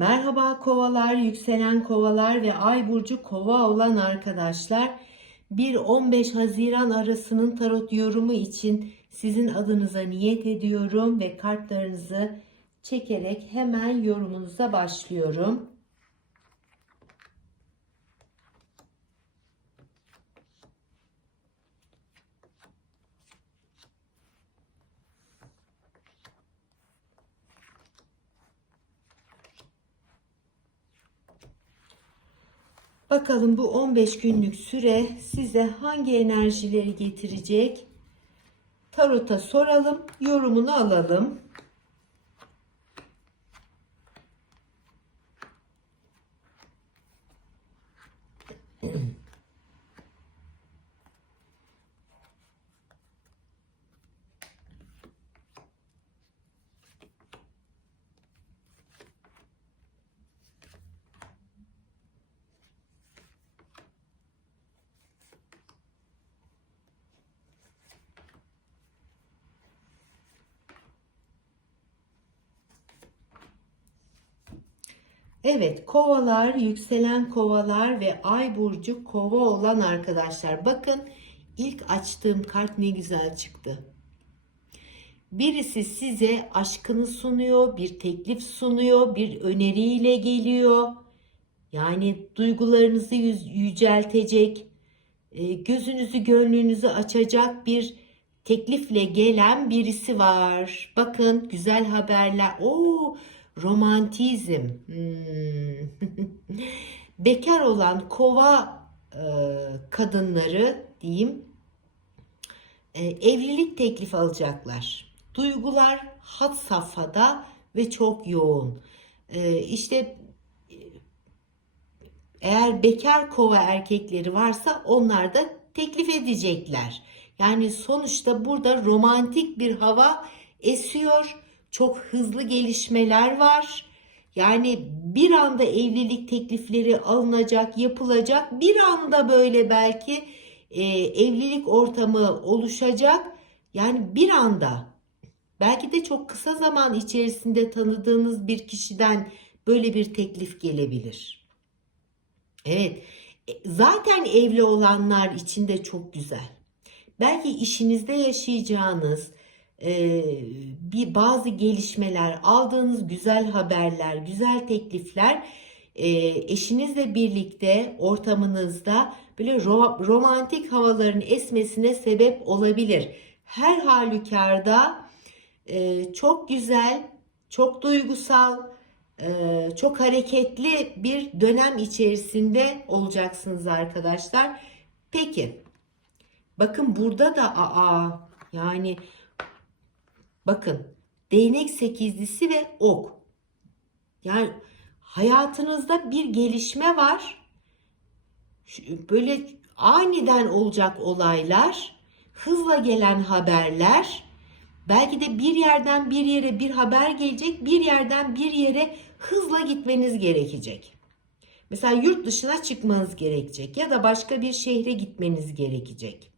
Merhaba kovalar, yükselen kovalar ve ay burcu kova olan arkadaşlar. 1-15 Haziran arasının tarot yorumu için sizin adınıza niyet ediyorum ve kartlarınızı çekerek hemen yorumunuza başlıyorum. Bakalım bu 15 günlük süre size hangi enerjileri getirecek? Tarota soralım, yorumunu alalım. Evet, kovalar, yükselen kovalar ve ay burcu kova olan arkadaşlar. Bakın ilk açtığım kart ne güzel çıktı. Birisi size aşkını sunuyor, bir teklif sunuyor, bir öneriyle geliyor. Yani duygularınızı yüceltecek, e, gözünüzü, gönlünüzü açacak bir teklifle gelen birisi var. Bakın güzel haberler. Oo, romantizm. Hmm. Bekar olan kova e, kadınları diyeyim e, evlilik teklifi alacaklar. Duygular had safhada ve çok yoğun. E, işte e, eğer bekar kova erkekleri varsa onlar da teklif edecekler. Yani sonuçta burada romantik bir hava esiyor. Çok hızlı gelişmeler var. Yani bir anda evlilik teklifleri alınacak, yapılacak. Bir anda böyle belki e, evlilik ortamı oluşacak. Yani bir anda belki de çok kısa zaman içerisinde tanıdığınız bir kişiden böyle bir teklif gelebilir. Evet. e, Zaten evli olanlar için de çok güzel. Belki işinizde yaşayacağınız e, bir bazı gelişmeler, aldığınız güzel haberler, güzel teklifler e, eşinizle birlikte ortamınızda böyle ro- romantik havaların esmesine sebep olabilir. Her halükarda e, çok güzel, çok duygusal, çok hareketli bir dönem içerisinde olacaksınız arkadaşlar. Peki, bakın burada da aa yani bakın değnek sekizlisi ve ok. Yani hayatınızda bir gelişme var. Böyle aniden olacak olaylar, hızla gelen haberler, belki de bir yerden bir yere bir haber gelecek, bir yerden bir yere hızla gitmeniz gerekecek. Mesela yurt dışına çıkmanız gerekecek ya da başka bir şehre gitmeniz gerekecek.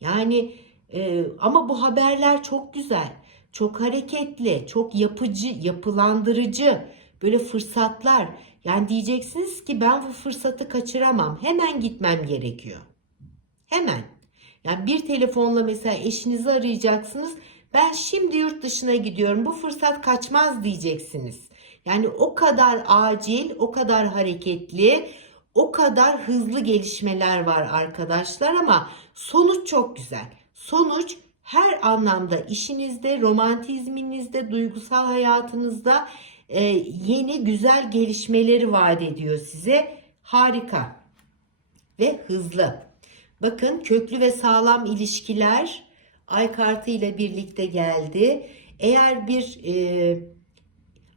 Yani e, ama bu haberler çok güzel, çok hareketli, çok yapıcı, yapılandırıcı, böyle fırsatlar. Yani diyeceksiniz ki ben bu fırsatı kaçıramam. Hemen gitmem gerekiyor. Hemen. Yani bir telefonla mesela eşinizi arayacaksınız. Ben şimdi yurt dışına gidiyorum. Bu fırsat kaçmaz diyeceksiniz. Yani o kadar acil, o kadar hareketli, o kadar hızlı gelişmeler var arkadaşlar ama sonuç çok güzel. Sonuç her anlamda işinizde, romantizminizde, duygusal hayatınızda e, yeni güzel gelişmeleri vaat ediyor size. Harika ve hızlı. Bakın köklü ve sağlam ilişkiler ay kartı ile birlikte geldi. Eğer bir e,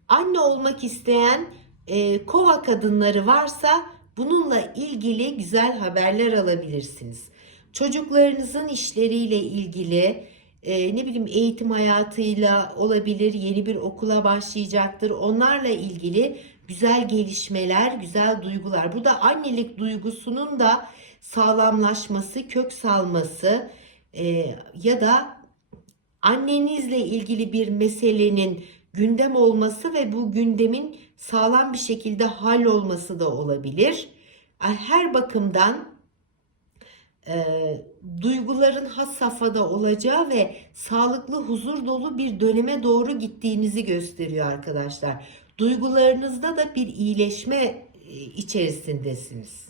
anne olmak isteyen e, kova kadınları varsa bununla ilgili güzel haberler alabilirsiniz. Çocuklarınızın işleriyle ilgili e, ne bileyim eğitim hayatıyla olabilir, yeni bir okula başlayacaktır. Onlarla ilgili güzel gelişmeler, güzel duygular. Burada annelik duygusunun da sağlamlaşması, kök salması e, ya da annenizle ilgili bir meselenin gündem olması ve bu gündemin sağlam bir şekilde hallolması da olabilir. Her bakımdan e, duyguların has safhada olacağı ve sağlıklı, huzur dolu bir döneme doğru gittiğinizi gösteriyor arkadaşlar. Duygularınızda da bir iyileşme e, içerisindesiniz.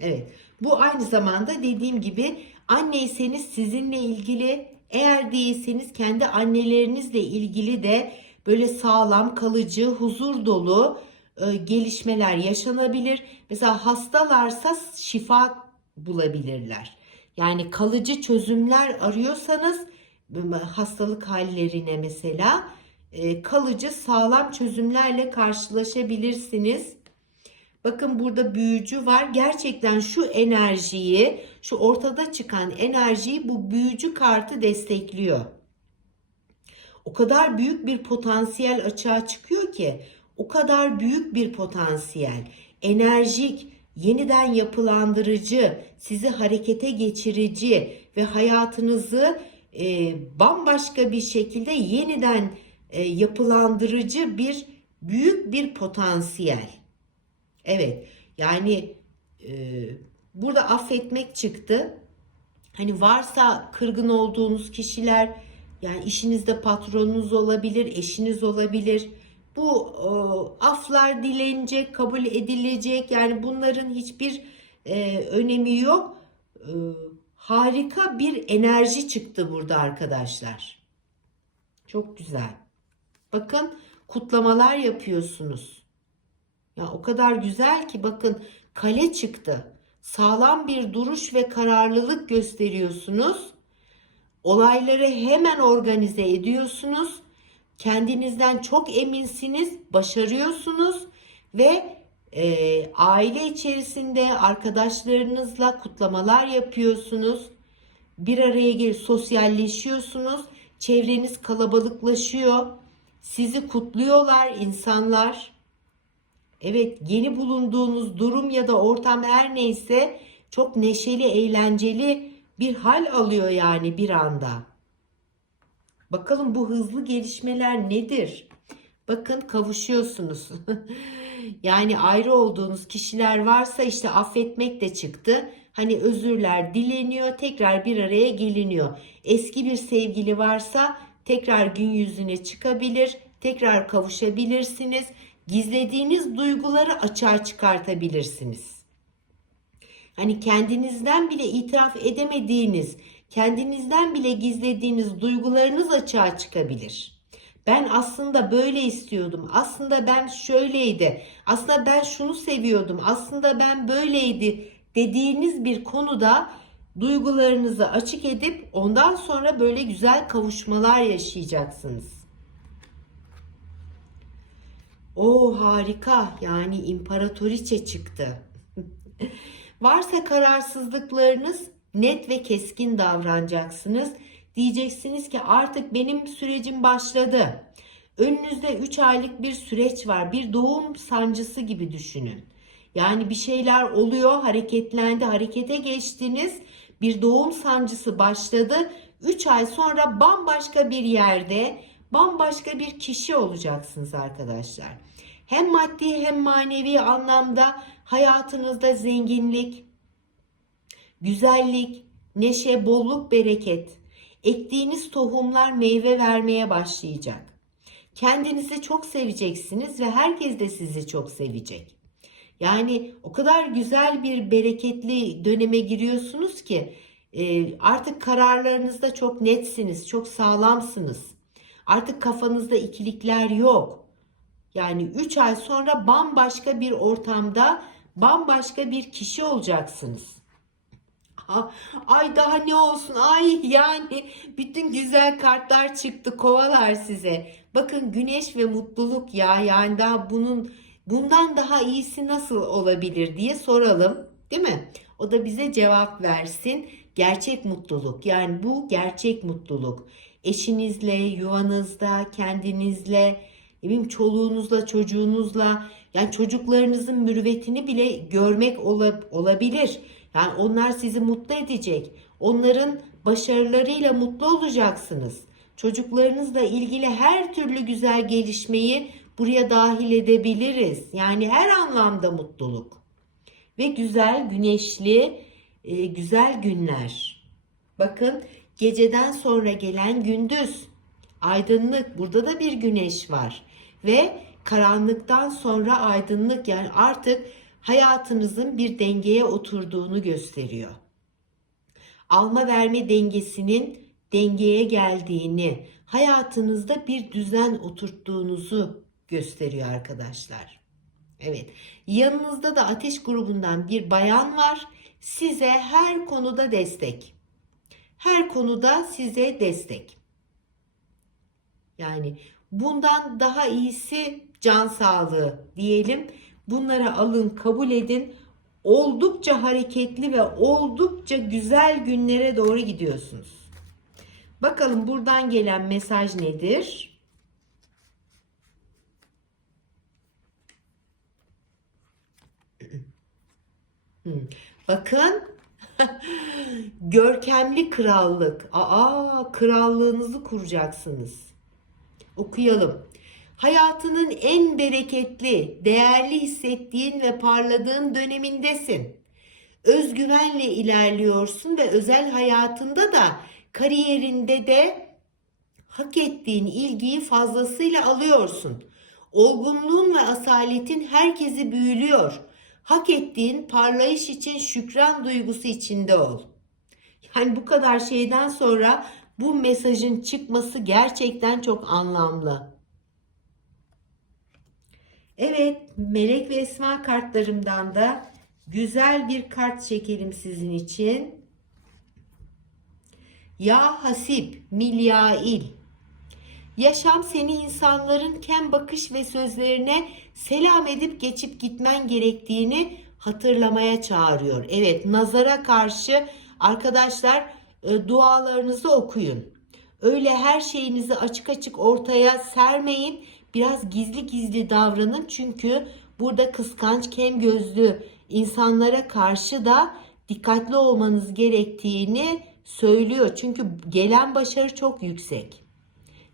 Evet, bu aynı zamanda dediğim gibi anneyseniz sizinle ilgili, eğer değilseniz kendi annelerinizle ilgili de böyle sağlam, kalıcı, huzur dolu e, gelişmeler yaşanabilir. Mesela hastalarsa şifa bulabilirler. Yani kalıcı çözümler arıyorsanız hastalık hallerine mesela e, kalıcı sağlam çözümlerle karşılaşabilirsiniz. Bakın burada büyücü var. Gerçekten şu enerjiyi, şu ortada çıkan enerjiyi bu büyücü kartı destekliyor. O kadar büyük bir potansiyel açığa çıkıyor ki, o kadar büyük bir potansiyel, enerjik, yeniden yapılandırıcı, sizi harekete geçirici ve hayatınızı e, bambaşka bir şekilde yeniden e, yapılandırıcı bir büyük bir potansiyel. Evet yani e, burada affetmek çıktı. Hani varsa kırgın olduğunuz kişiler yani işinizde patronunuz olabilir, eşiniz olabilir. Bu e, aflar dilenecek, kabul edilecek. Yani bunların hiçbir e, önemi yok. E, harika bir enerji çıktı burada arkadaşlar. Çok güzel. Bakın kutlamalar yapıyorsunuz. Ya o kadar güzel ki bakın kale çıktı. Sağlam bir duruş ve kararlılık gösteriyorsunuz. Olayları hemen organize ediyorsunuz. Kendinizden çok eminsiniz, başarıyorsunuz ve e, aile içerisinde arkadaşlarınızla kutlamalar yapıyorsunuz. Bir araya gelip sosyalleşiyorsunuz. Çevreniz kalabalıklaşıyor. Sizi kutluyorlar insanlar. Evet, yeni bulunduğunuz durum ya da ortam her neyse çok neşeli, eğlenceli bir hal alıyor yani bir anda. Bakalım bu hızlı gelişmeler nedir? Bakın kavuşuyorsunuz. yani ayrı olduğunuz kişiler varsa işte affetmek de çıktı. Hani özürler dileniyor, tekrar bir araya geliniyor. Eski bir sevgili varsa tekrar gün yüzüne çıkabilir, tekrar kavuşabilirsiniz. Gizlediğiniz duyguları açığa çıkartabilirsiniz. Hani kendinizden bile itiraf edemediğiniz, kendinizden bile gizlediğiniz duygularınız açığa çıkabilir. Ben aslında böyle istiyordum. Aslında ben şöyleydi. Aslında ben şunu seviyordum. Aslında ben böyleydi dediğiniz bir konuda duygularınızı açık edip ondan sonra böyle güzel kavuşmalar yaşayacaksınız. O harika yani imparatoriçe çıktı. Varsa kararsızlıklarınız net ve keskin davranacaksınız. Diyeceksiniz ki artık benim sürecim başladı. Önünüzde 3 aylık bir süreç var. Bir doğum sancısı gibi düşünün. Yani bir şeyler oluyor, hareketlendi, harekete geçtiniz. Bir doğum sancısı başladı. 3 ay sonra bambaşka bir yerde, bambaşka bir kişi olacaksınız arkadaşlar. Hem maddi hem manevi anlamda hayatınızda zenginlik, güzellik, neşe, bolluk, bereket, ektiğiniz tohumlar meyve vermeye başlayacak. Kendinizi çok seveceksiniz ve herkes de sizi çok sevecek. Yani o kadar güzel bir bereketli döneme giriyorsunuz ki e, artık kararlarınızda çok netsiniz, çok sağlamsınız. Artık kafanızda ikilikler yok. Yani 3 ay sonra bambaşka bir ortamda bambaşka bir kişi olacaksınız. Ay daha ne olsun ay yani bütün güzel kartlar çıktı kovalar size. Bakın güneş ve mutluluk ya yani daha bunun bundan daha iyisi nasıl olabilir diye soralım değil mi? O da bize cevap versin. Gerçek mutluluk yani bu gerçek mutluluk. Eşinizle, yuvanızda, kendinizle, eminim çoluğunuzla, çocuğunuzla yani çocuklarınızın mürüvvetini bile görmek olabilir. Yani onlar sizi mutlu edecek. Onların başarılarıyla mutlu olacaksınız. Çocuklarınızla ilgili her türlü güzel gelişmeyi buraya dahil edebiliriz. Yani her anlamda mutluluk. Ve güzel, güneşli, e, güzel günler. Bakın geceden sonra gelen gündüz. Aydınlık. Burada da bir güneş var. Ve karanlıktan sonra aydınlık yani artık hayatınızın bir dengeye oturduğunu gösteriyor. Alma verme dengesinin dengeye geldiğini, hayatınızda bir düzen oturttuğunuzu gösteriyor arkadaşlar. Evet, yanınızda da ateş grubundan bir bayan var. Size her konuda destek. Her konuda size destek. Yani bundan daha iyisi can sağlığı diyelim. Bunları alın, kabul edin. Oldukça hareketli ve oldukça güzel günlere doğru gidiyorsunuz. Bakalım buradan gelen mesaj nedir? Hmm. Bakın görkemli krallık. Aa krallığınızı kuracaksınız. Okuyalım. Hayatının en bereketli, değerli hissettiğin ve parladığın dönemindesin. Özgüvenle ilerliyorsun ve özel hayatında da kariyerinde de hak ettiğin ilgiyi fazlasıyla alıyorsun. Olgunluğun ve asaletin herkesi büyülüyor. Hak ettiğin parlayış için şükran duygusu içinde ol. Yani bu kadar şeyden sonra bu mesajın çıkması gerçekten çok anlamlı. Evet, melek ve esma kartlarımdan da güzel bir kart çekelim sizin için. Ya Hasip, Milyail. Yaşam seni insanların kem bakış ve sözlerine selam edip geçip gitmen gerektiğini hatırlamaya çağırıyor. Evet, nazara karşı arkadaşlar e, dualarınızı okuyun. Öyle her şeyinizi açık açık ortaya sermeyin. Biraz gizli gizli davranın çünkü burada kıskanç, kem gözlü insanlara karşı da dikkatli olmanız gerektiğini söylüyor. Çünkü gelen başarı çok yüksek.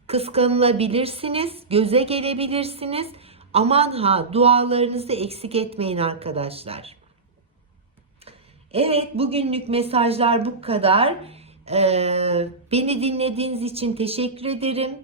Kıskanılabilirsiniz, göze gelebilirsiniz. Aman ha dualarınızı eksik etmeyin arkadaşlar. Evet bugünlük mesajlar bu kadar. Ee, beni dinlediğiniz için teşekkür ederim.